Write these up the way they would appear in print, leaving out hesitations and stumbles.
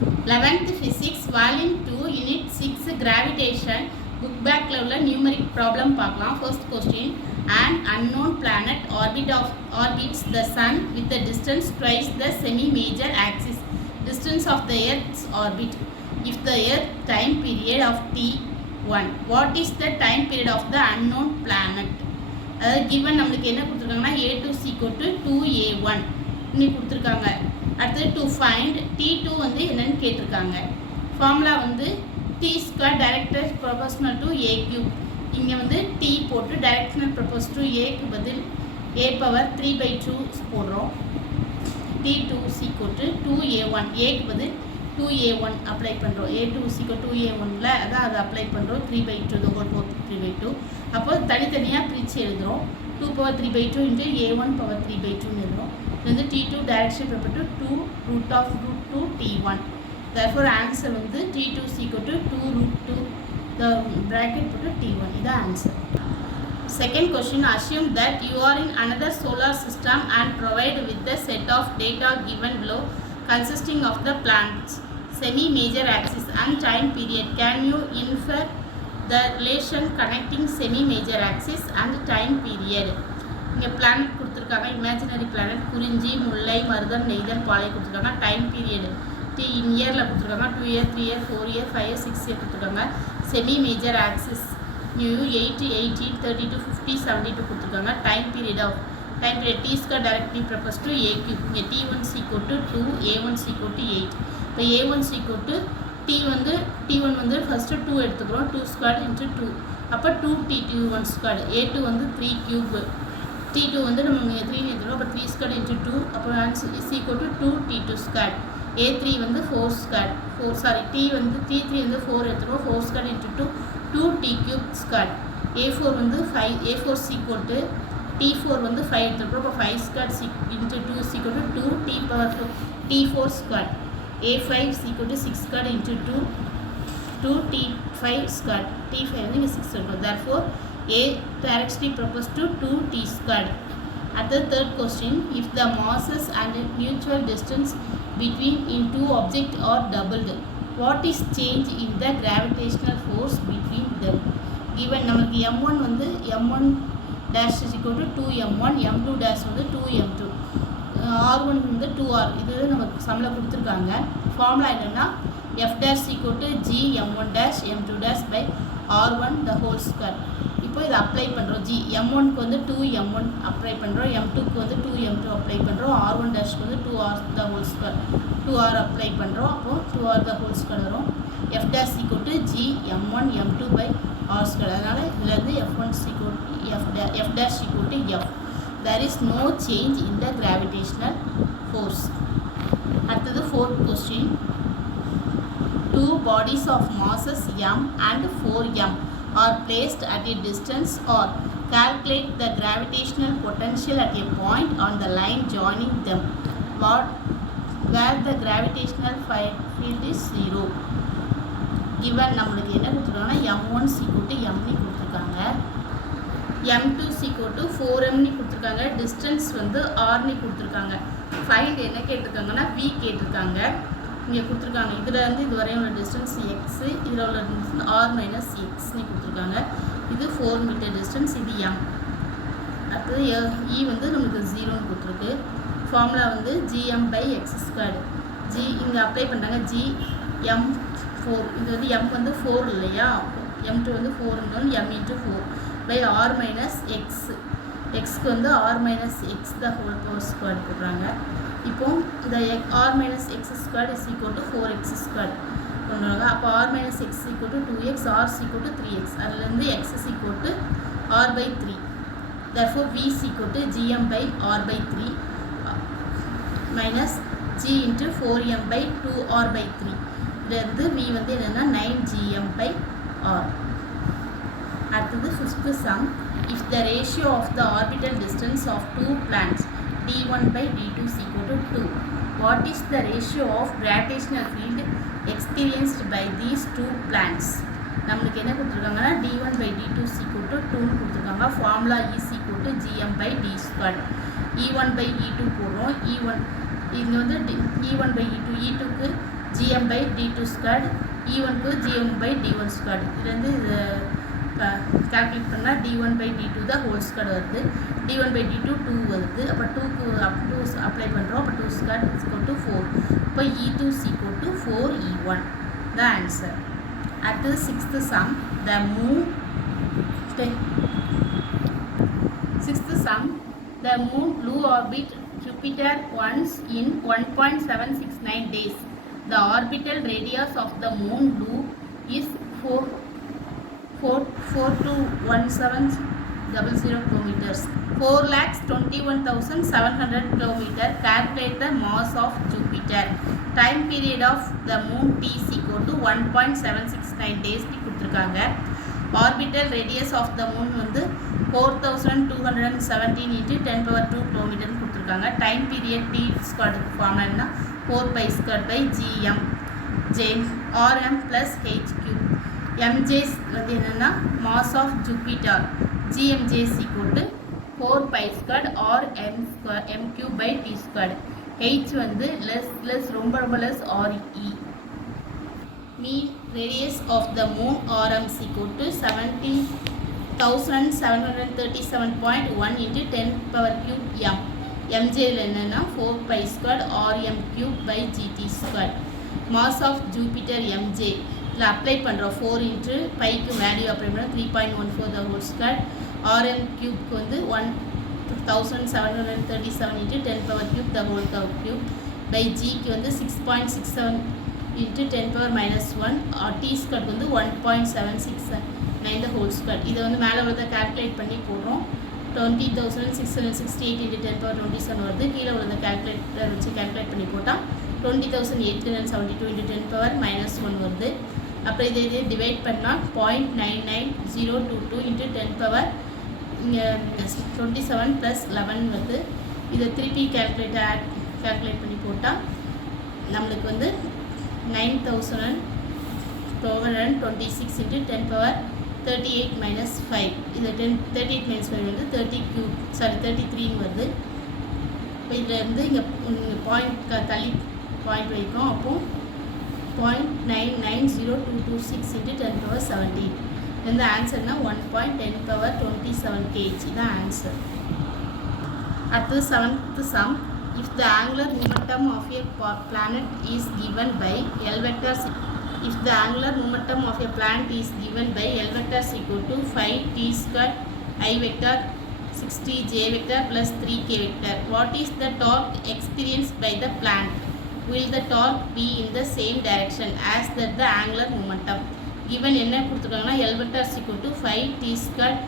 11th Physics Volume 2 Unit 6 Gravitation book back level numeric problem பார்க்கலாம். First question, an unknown planet orbits the sun with a distance twice the semi-major axis distance of the Earth's orbit. If the Earth time period of t1, what is the time period of the unknown planet? given நம்மளுக்கு என்ன கொடுத்துருக்காங்கன்னா a2 is equal to 2a1 இன்னி கொடுத்துருக்காங்க. அடுத்து to find T2 வந்து என்னன்னு கேட்டிருக்காங்க. Formula வந்து T square directed proportional to A cube. இங்கே வந்து T போட்டு டைரக்ஷனல் ப்ரொபோஸ் டு ஏக்கு பதில் A பவர் 3/2 போடுறோம். T2 is equal to 2A1, ஏக்கு பதில் 2A1 அப்ளை பண்ணுறோம். A2 is equal to 2A1ல அதான் அதை அப்ளை பண்ணுறோம். 3/2 the whole 3/2. அப்போ தனித்தனியாக பிரித்து எழுதுகிறோம். 2 power 3/2 into A1 power 3/2 எழுதுகிறோம். வந்து T2 direction paper to 2 root of root 2 T1. Therefore answer வந்து T2 is equal to 2 root 2 the bracket put T1. இது answer. Second question, assume that you are in another solar system and provide with the set of data given below consisting of the planet's semi-major axis and time period. Can you infer the relation connecting semi-major axis and time period? இங்கே planet கொடுத்துருக்காங்க. Imaginary planet குறிஞ்சி, முல்லை, மருதம், நெய்தல், பாலை கொடுத்துருக்காங்க. Time period இன் இயரில் கொடுத்துருக்காங்க. 2 year, 3 year, 4 year, 5 year, 6 year கொடுத்துருக்காங்க. செமி மேஜர் ஆக்சிஸ் நியூ 8, 18, 32, 50, 72 கொடுத்துருக்காங்க. Time period D square directly propose to a cube. இங்கே T1 is equal to 2, A1 is equal to 8. இப்போ A1 is equal to T1 வந்து first 2 எடுத்துக்கிறோம். 2 square into 2 அப்போ 2T1 square. A2 வந்து 3 cube. T2 வந்து நம்ம 3 எடுத்துக்கிறோம். அப்போ 3 ஸ்கொயர் இன்ட்டு 2 அப்போ answer is equal to 2T2 square. A3 வந்து 4 ஸ்கொயர். T3 வந்து 4 எடுத்துக்கிறோம். 4 square into 2 2T cube square. A4 வந்து 5. A4 is equal to T4 வந்து 5 எடுத்துக்கிறோம். அப்போ 5 square into 2 is equal to 2T power 2 T4 square. A5 is equal to 6 square into 2T5 square. T5 வந்து இங்கே 6 இருக்கும். Therefore A directly proposed to 2T squared. At the third question, if the masses and mutual distance between two objects are doubled, what is change in the gravitational force between them? Given நமக்கு M1 வந்து M1 dash is equal to 2M1, M2 dash வந்து 2M2, R1 வந்து 2R. இது நமக்கு சம்மில் கொடுத்துருக்காங்க. Formula என்னென்னா F dash equal to G M1 dash M2 dash by R1 the whole square. இப்போ இதை அப்ளை பண்ணுறோம். M1க்கு வந்து 2M1 அப்ளை பண்ணுறோம். M2க்கு வந்து 2M2 அப்ளை பண்ணுறோம். R1 டேஷ்க்கு வந்து 2R the whole square 2R apply பண்ணுறோம். அப்போது 2R the whole square வரும். F dash equal to G M1 M2 by R square. அதனால் இதில் வந்து F1 equal to F dash equal to F. There is no change in the gravitational force. அடுத்தது fourth question, two bodies of masses M and 4M are placed at a distance or calculate the gravitational potential at a point on the line joining them where the gravitational field is 0. given நம்மளுக்கு என்ன கொடுத்துருக்காங்கன்னா M1 is equal to M னு கொடுத்துருக்காங்க. M2 is equal to 4M னு கொடுத்துருக்காங்க. Distance வந்து R னு கொடுத்துருக்காங்க. ஃபைண்ட் என்ன கேட்டிருக்காங்கன்னா V கேட்டிருக்காங்க. இங்கே கொடுத்துருக்காங்க. இதில் வந்து இது வரையும் உள்ள டிஸ்டன்ஸ் எக்ஸு, இதில் உள்ள டிஸ்டன்ஸ் ஆர் மைனஸ் எக்ஸ்னு கொடுத்துருக்காங்க. இது 4 மீட்டர் டிஸ்டன்ஸ், இது எம். அடுத்தது இ வந்து நமக்கு 0ன்னு கொடுத்துருக்கு. ஃபார்முலா வந்து GM by x squared. G இங்கே அப்ளை பண்ணுறாங்க. GM4 இது வந்து எம் வந்து 4 இல்லையா, M2 வந்து 4 M into 4 by R minus X. எக்ஸ்க்கு வந்து R minus X the whole power square போடுறாங்க. இப்போ இந்த R minus X square is equal to 4x square பண்ணுவாங்க. அப்போ R minus X equal to 2x, R equal to 3x. அதுலேருந்து X is equal to R by 3. therefore v is equal to gm by r by 3 minus g into 4m by 2r by 3. இதுலேருந்து v வந்து என்னென்னா 9gm by r. அடுத்தது fifth some, if the ratio of the orbital distance of two planets d1 by d2 is equal to 2, what is the ratio of gravitational field experienced by these two planets? நம்மளுக்கு என்ன கொடுத்துருக்காங்கன்னா d1 by d2 is equal to 2 கொடுத்துருக்காங்க. Formula is equal to gm by d squared. e1 by e2 போடுறோம். e1 இங்கே வந்து e1 by e2, e2க்கு gm by d2 squared e1 க்கு gm by d1 squared இதுலேருந்து இது calculate பண்ணால் d1 by d2 தான் whole squared வருது d1 by d2 2 வருது அப்போ 2க்கு up to apply பண்ணுறோம் அப்போ 2 squared is equal to 4 இப்போ e2 is equal to 4e1 the answer. At the sixth sum the moon flew orbit Jupiter once in 1.769 days. The orbital radius of the moon loop is 4,21700 kilometers. 4,21,700 kilometers. Calculate the mass of Jupiter. Time period of the moon t is equal to 1.769 days. Orbital radius of the moon வந்து 4217 into 10 power 2 kilometers கொடுத்துருக்காங்க. Time period t squared formula 4 pi squared by gm rm plus h cube. mj வந்து என்னன்னா mass of Jupiter. gmj is equal to 4 pi squared or m cube by t squared. h வந்து less ரொம்ப less or e. Mean radius of the moon rm is equal to 17,737.1 into 10 power cube m. mj என்னன்னா 4 pi squared rm cube by gt squared. Mass of Jupiter mj இதில் apply பண்ணுறோம் 4 into bike value apply பண்ணுறோம் 3.14 the whole squared. rm cube வந்து 1737 into 10 power cube the whole cube by g க்கு வந்து 6.67 into 10 power minus 1 or t squared வந்து 1.769 the whole squared. இதை வந்து மேலே உள்ளதை calculate பண்ணி போடுறோம் 20,668 into 10 power 27 வருது. கீழே உள்ளதை calculator வச்சு calculate பண்ணி போட்டால் 20,872 into 10 power minus 1 வருது. அப்புறம் இதை டிவைட் பண்ணால் 0.99022 into 10 power 27 plus 11 வருது. இதை திருப்பி calculate பண்ணி போட்டால் நம்மளுக்கு வந்து 9,226 into 10 power 38 minus 5. இது 38 minus 5 வந்து 33 வருது. இப்போ இதில் இருந்து இங்கே பாயிண்ட் தள்ளி பாயிண்ட் வைக்கும் அப்போ 0.99022 into 10 power 17. இந்த ஆன்சர்னா 1.10 power 27 kg தான் ஆன்சர். அடுத்தது 7th sum. If the angular momentum of a planet is given by L vector, if the angular momentum of a planet is given by L vector is equal to 5t squared I vector 60 j vector plus 3k vector, what is the torque experienced by the planet? Will the torque be in the same direction as that the angular momentum? Given என்ன கொடுத்துருக்காங்கன்னா L vector is equal to 5t squared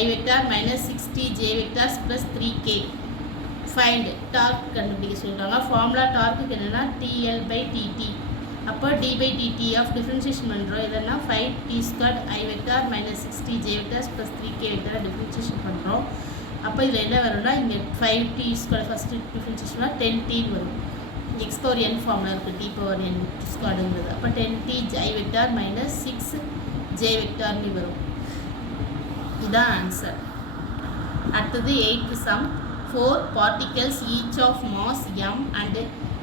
I vector minus 60 j vectors plus 3k. Find torque கண்டுபிடிக்க சொல்றாங்க. Formula torque என்னன்னா TL by dt. அப்போ d by dt of differentiation பண்ணுறோம். இதென்னா 5t squared I vector minus 60 j vectors plus 3k vector differentiation பண்ணுறோம். அப்போ இதில் என்ன வரும்னா இங்கே 5t squared first differentiation 10t வரும். x power n ஃபார்முலா இருக்குது t power n ஸ்கொயர்டுங்கிறது. அப்போ 10t I vector minus 6j vectorனு வரும். இதுதான் ஆன்சர். அடுத்தது 8th sum. 4 particles each of mass m and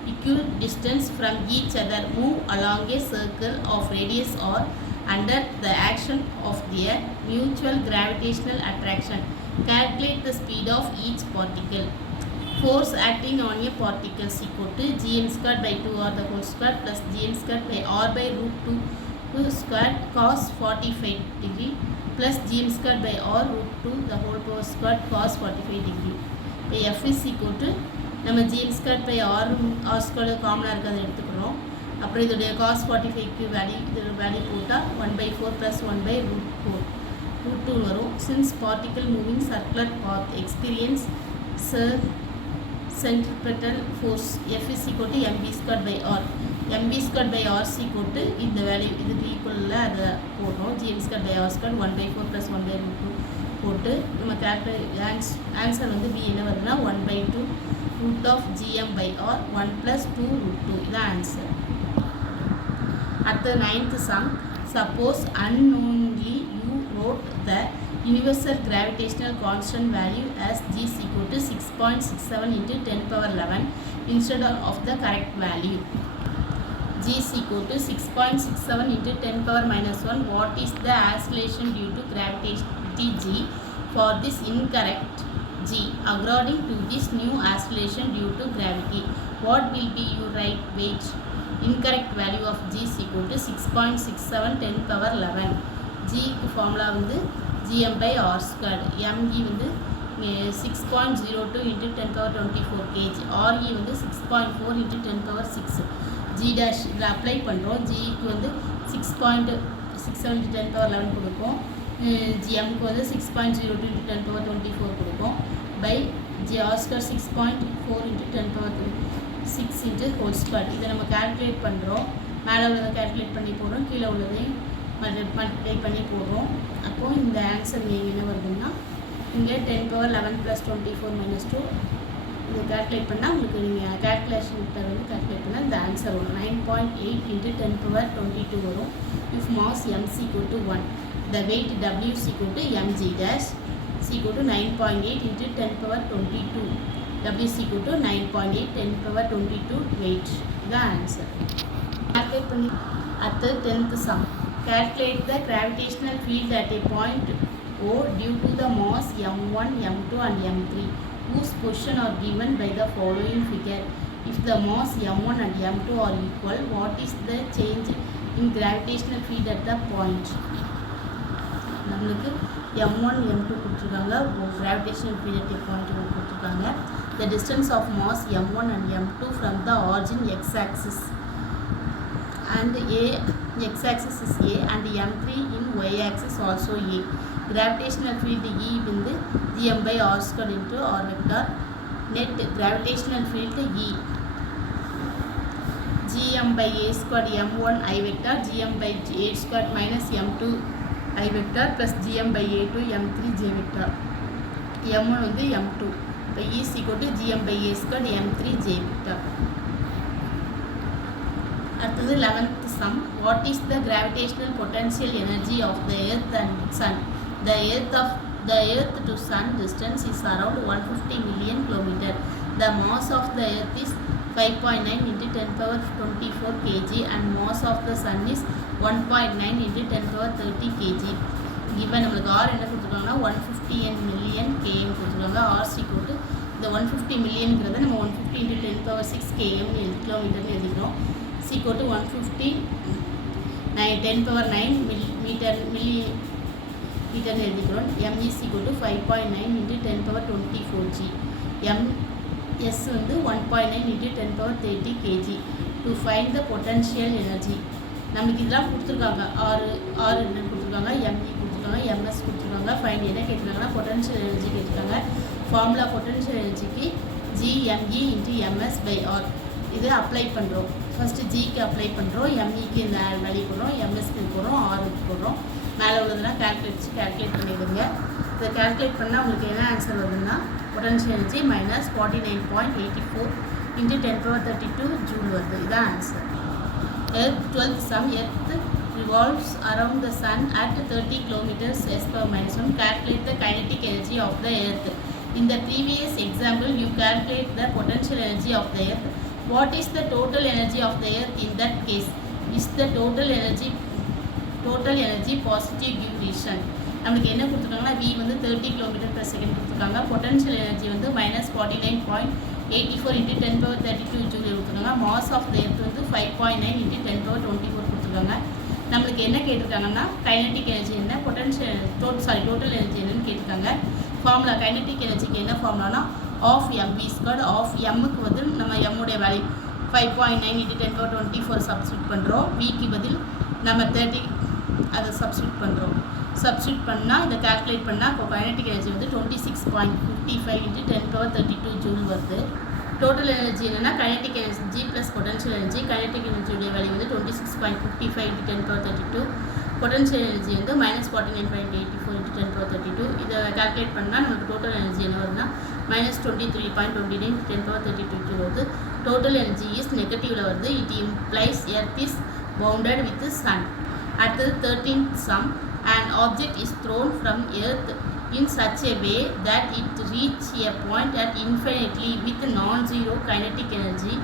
equal distance from each other move along a circle of radius r under the action of their mutual gravitational attraction. Calculate the speed of each particle. Force acting on a particle is equal to gm squared by 2r the whole square plus gm squared by r by root 2 squared cos 45 degree plus gm squared by r root 2 the whole power squared cos 45 degree. F is equal to நம்ம gm squared by r squared காமனாக இருக்கிறத எடுத்துக்கிறோம். அப்புறம் இதோடைய cos 45க்கு இதோட value போட்டால் 1/4 plus 1/√4 √2 வரும். Since particle moving circular path experience centripetal force F is equal to mv squared by r. mv squared by r is equal to இந்த value இதுக்கு ஈக்குவலில் அதை போடுறோம். gm squared by r squared 1/4 plus 1/√2 போட்டு நம்ம answer வந்து B என்ன வருதுன்னா 1/2 root of gm by r 1 plus 2 root 2 இதான் answer. At the 9th sum, suppose unknowingly you wrote the universal gravitational constant value as g is equal to 6.67 into 10 power 11 instead of the correct value. G is equal to 6.67 into 10 power minus 1. What is the acceleration due to gravity G for this incorrect G? According to this new acceleration due to gravity, what will be your right weight? Incorrect value of G is equal to 6.67 10 power 11. G formula வந்து gm by r squared. mg வந்து 6.02 into 10 power 24 kg. re வந்து 6.4 into 10 power 6. g dash இதில் apply பண்ணுறோம். ஜிக்கு வந்து 6.67 into 10 power 11 கொடுக்கும். gmக்கு வந்து 6.02 into 10 power 24 கொடுக்கும். by r square 6.4 into 10 power 6 into whole square. இதை நம்ம கால்குலேட் பண்ணுறோம். மேலே உள்ளதை கால்குலேட் பண்ணி போடுறோம், கீழே உள்ளதையும் மல்டிப்ளை பண்ணி போடுறோம். அப்போது இந்த ஆன்சர் என்ன வருதுன்னா, இங்கே 10 பவர் 11 + 24 - 2 இதை கால்குலேட் பண்ணால் உங்களுக்கு நீங்கள் கால்குலேஷன் வந்து கால்குலேட் பண்ணால் இந்த ஆன்சர் வரும். 9.8 into 10 power 22 வரும். If mass mc = 1, the weight w is equal to mg dash is equal to 9.8 into 10 power 22. w is equal to 9.8 10 power 22 weight. The answer. Calculate பண்ணி at the 10th sum. Calculate the gravitational field at a point O due to the mass m1, m2 and m3 whose position are given by the following figure. If the mass m1 and m2 are equal, what is the change in gravitational field at the point? நம்மளுக்கு m1 m2 கொடுத்துருக்காங்க, gravitational field at a point கொடுத்துருக்காங்க. The distance of mass m1 and m2 from the origin x-axis and x-axis is a and m3 in y-axis also a. Gravitational field E வந்து gm by r squared into r vector. Net gravitational field E gm by a squared m1 i vector gm by a squared minus m2 i vector plus gm by a2 m3 j vector. m1 வந்து m2. இப்போ E is equal to gm by a squared m3 j vector. அடுத்தது 11th sum. What is the gravitational potential energy of the earth and sun? The earth to sun distance is around 150 million km. The mass of the earth is 5.9 into 10 power 24 kg and mass of the sun is 1.9 into 10 power 30 kg. given நம்மளுக்கு r என்ன கொடுத்துருக்காங்கன்னா 150 million km கொடுத்துருக்காங்க. r is equal to இந்த 150 million-ங்கிறத நம்ம 150 into 10 power 6 km கிலோமீட்டர்னு எழுதிக்கிறோம். is equal to 150 10 power 9 millimeter எழுதிக்கிறோம். m is equal to 5.9 into 10 power 24 g. s வந்து 1.9 into 10 power 30 kg. to find the potential energy. நமக்கு இதெல்லாம் கொடுத்துருக்காங்க. r என்ன கொடுத்துருக்காங்க, me கொடுத்துருக்காங்க, ms கொடுத்துருக்காங்க. ஃபைண்ட் என்ன கேட்டிருக்காங்கன்னா பொட்டன்ஷியல் எனர்ஜி கேட்டிருக்காங்க. ஃபார்முலா பொட்டன்ஷியல் எனர்ஜிக்கு gme into ms by r. இதை அப்ளை பண்ணுறோம். ஃபஸ்ட்டு ஜிக்கு அப்ளை பண்ணுறோம், எம்இக்கு இந்த வேல்யூ போடுறோம், எம்எஸ்க்கு போடுறோம், ஆருக்கு போடுறோம். மேலே உள்ளதெல்லாம் கால்குலேட் பண்ணிடுங்க. இதை கால்குலேட் பண்ணால் உங்களுக்கு என்ன ஆன்சர் வருதுன்னா potential energy -49.84 into 10 power 32 joule வருது. இதுதான் answer. Earth 12th sum. Earth revolves around the sun at 30 kilometers s/-1. Calculate the kinetic energy of the earth. In the previous example, you calculate the potential energy of the earth. What is the total energy of the earth in that case? Is the total energy positive give reason? நம்மளுக்கு என்ன கொடுத்துருக்காங்கன்னா v வந்து 30 km/s கொடுத்துருக்காங்க. Potential energy வந்து -49.84 into 10 power 32 joule கொடுத்துருக்காங்க. Mass of the earth வந்து 5.9 into 10 power 24 கொடுத்துருக்காங்க. நம்மளுக்கு என்ன கேட்டிருக்காங்கன்னா கைனட்டிக் எனர்ஜி என்ன, பொட்டன்ஷியல் டோட்டல் எனர்ஜி என்னன்னு கேட்டிருக்காங்க. ஃபார்முலா கைனட்டிக் எனர்ஜிக்கு என்ன ஃபார்முலானா ஆஃப் mv ஸ்கொயர்டு. ஆஃப் எம்முக்கு பதில் நம்ம எம்முடைய வேல்யூ 5.9 into 10 power 24 சப்ஸ்டியூட் பண்ணுறோம். விக்கு பதில் நம்ம 30 அதை சப்ஸ்டியூட் பண்ணுறோம். சப்ஸ்டியூட் பண்ணால் இதை கால்குலேட் பண்ணால் இப்போ கைனட்டிக் எனர்ஜி வந்து 26.55 into 10 power 32 ஜூல் வருது. டோட்டல் எனர்ஜி என்னென்னா kinetic energy plus potential energy. Kinetic எனர்ஜியுடைய வேல்யூ வந்து 26.55 into 10 power 32. பொட்டன்ஷியல் எனர்ஜி வந்து -49.84 into 10 power 32. இதை கால்குலேட் பண்ணால் நமக்கு டோட்டல் எனர்ஜி என்ன வருதுன்னா -23.29 into 10 power 32 வருது. டோட்டல் எனர்ஜி இஸ் நெகட்டிவில் வருது. It implies earth is bounded with sun. அடுத்தது 13th sum. An object is thrown from earth in such a way that it reach a point at infinity with non-zero kinetic energy.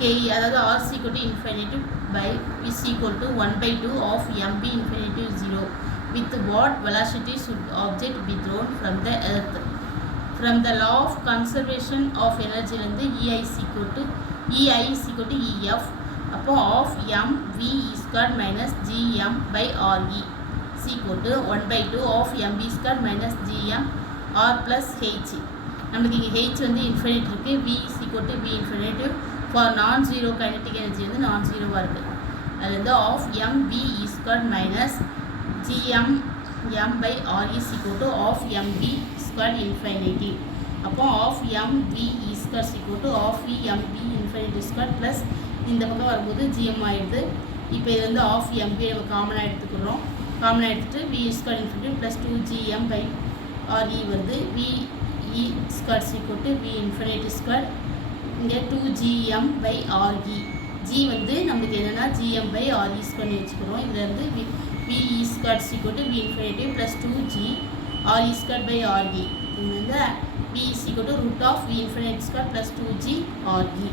ke அதாவது r is equal to infinity by is equal to 1 by 2 of m be infinity 0 with what velocity should object be thrown from the earth. From the law of conservation of energy வந்து EI is equal to EF அப்போ of m v squared minus gm by re is equal to 1 by 2 of m v squared minus gm r plus h. நமக்கு இங்கே h வந்து infinite இருக்குது, v is equal to v infinity for non-zero kinetic energy வந்து non-zero இருக்குது. அதில் வந்து of m v squared minus gm m by r is equal to of m v squared infinity. அப்போ of m v squared is equal to of m v infinity squared plus இந்த பக்கம் வரும்போது gm ஆயிடுது. இப்போ இது வந்து of m v நம்ம காமனாக எடுத்துக்கிறோம். காமனாக எடுத்துகிட்டு v squared infinity plus 2gm by re வருது. v e squared is equal to v infinity squared இங்கே 2gm by re. g வந்து நம்மளுக்கு என்னென்னா gm by re ஸ்கொயர்னு வச்சுக்கிறோம். இதில் இருந்து v e squared is equal to v infinity plus 2g re squared by re. இது வந்து v is equal to root of v infinity squared plus 2g re.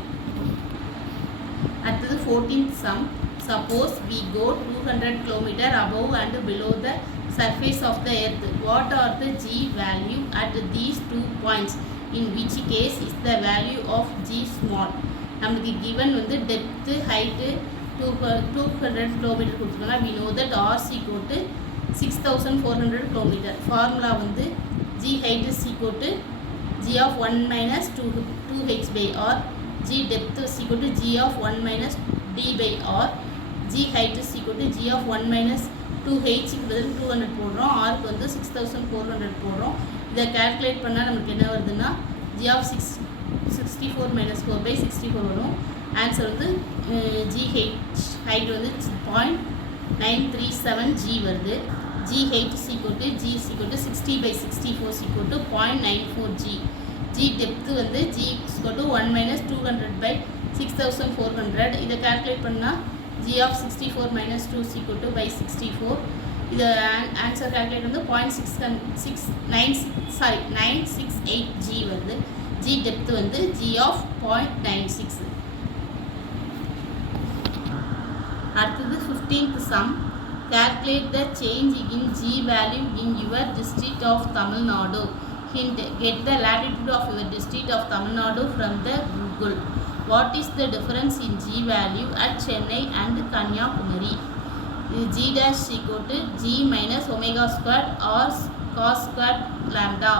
அடுத்தது 14th sum. Suppose we go 200 km above and below the surface of the earth. What are the g value at these 2 points? In which case is the value of g small? நமக்கு given வந்து depth height 200 km கொடுத்துருக்காங்க. we know that r is equal to 6400 km. formula வந்து g height is equal to g of 1 minus 2h by r. g depth is equal to g of 1 minus d by r. g height is equal to g of 1 minus 2h பதில் 200 போடுறோம். r க்கு வந்து 6400 போடுறோம். இதை calculate பண்ணால் நமக்கு என்ன வருதுன்னா g of 64 minus 4 by 64 வரும். ஆன்சர் வந்து g height வந்து 0.937 g வருது. g height is equal to g is equal to 60 by 64 is equal to 0.94 g. g depth வந்து g is equal to 1 minus 200 by 6400. இதை கால்குலேட் பண்ணால் g of 64 minus 2 is equal to by 64. இது answer calculate வந்து 968 g வருது. g depth வந்து g of 0.96. அடுத்தது 15th sum. Calculate the change in g value in your district of Tamil Nadu. Hint: get the latitude of your district of Tamil Nadu from the Google. What is the difference in g value at Chennai and Kanyakumari? G dash equal to g minus omega squared or cos squared lambda.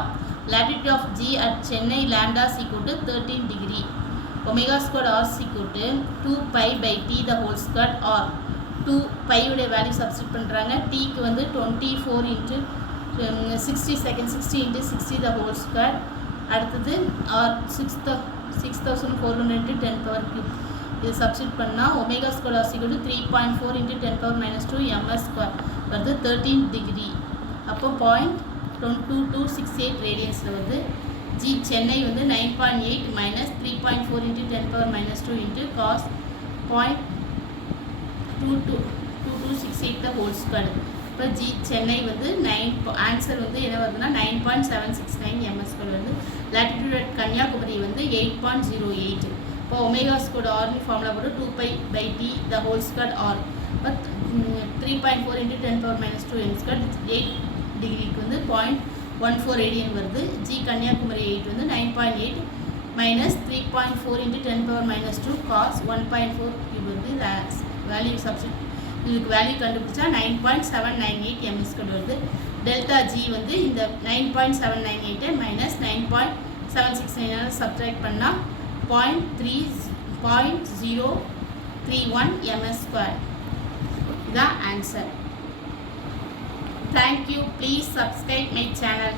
Latitude of g at Chennai lambda is equal to 13 degree. Omega squared r is equal to 2 pi by t the whole squared or 2 pi உடைய value substitute பண்ணுறாங்க. t க்கு வந்து 24 into 60 seconds 60 into 60 the whole square. அடுத்தது r 6400 into 10 power cube. இது substitute பண்ணால் omega square r equal to 3.4 into 10 power minus 2 ms square வருது 13 degree. அப்போ 0.2268 ரேடியன்ஸில் வந்து ஜி சென்னை வந்து 9.8 minus 3.4 into 10 power minus 2 into cos 0.2268 the whole square. இப்போ G Chennai வந்து answer வந்து என்ன வருதுன்னா 9.769 ms ஸ்கொயர் வருது. லேட்டிடியூட் அட் கன்னியாகுமரி வந்து 8.08. இப்போ ஒமேகா ஸ்கொயர் ஆர்னு ஃபார்முலா போட்டு 2 pi by t the whole square r. இப்போ 3.4 into 10 power minus 2 m square 8 டிகிரிக்கு வந்து 0.14 ரேடியன் வருது. ஜி கன்னியாகுமரி 8 வந்து 9.8 minus 3.4 into 10 power minus 2 cos 1.4 cube வந்து வேல்யூ சப்ஸ்டிட் இதுக்கு வேல்யூ கண்டுபிடிச்சா 9.798 ms ஸ்கொயர் வருது. டெல்டா ஜி வந்து இந்த 9.798 மைனஸ் 9.769 சப்ட்ராக்ட் பண்ணால் 0.031 ms ஸ்கொயர். இதுதான் answer. Thank you. Please subscribe my channel.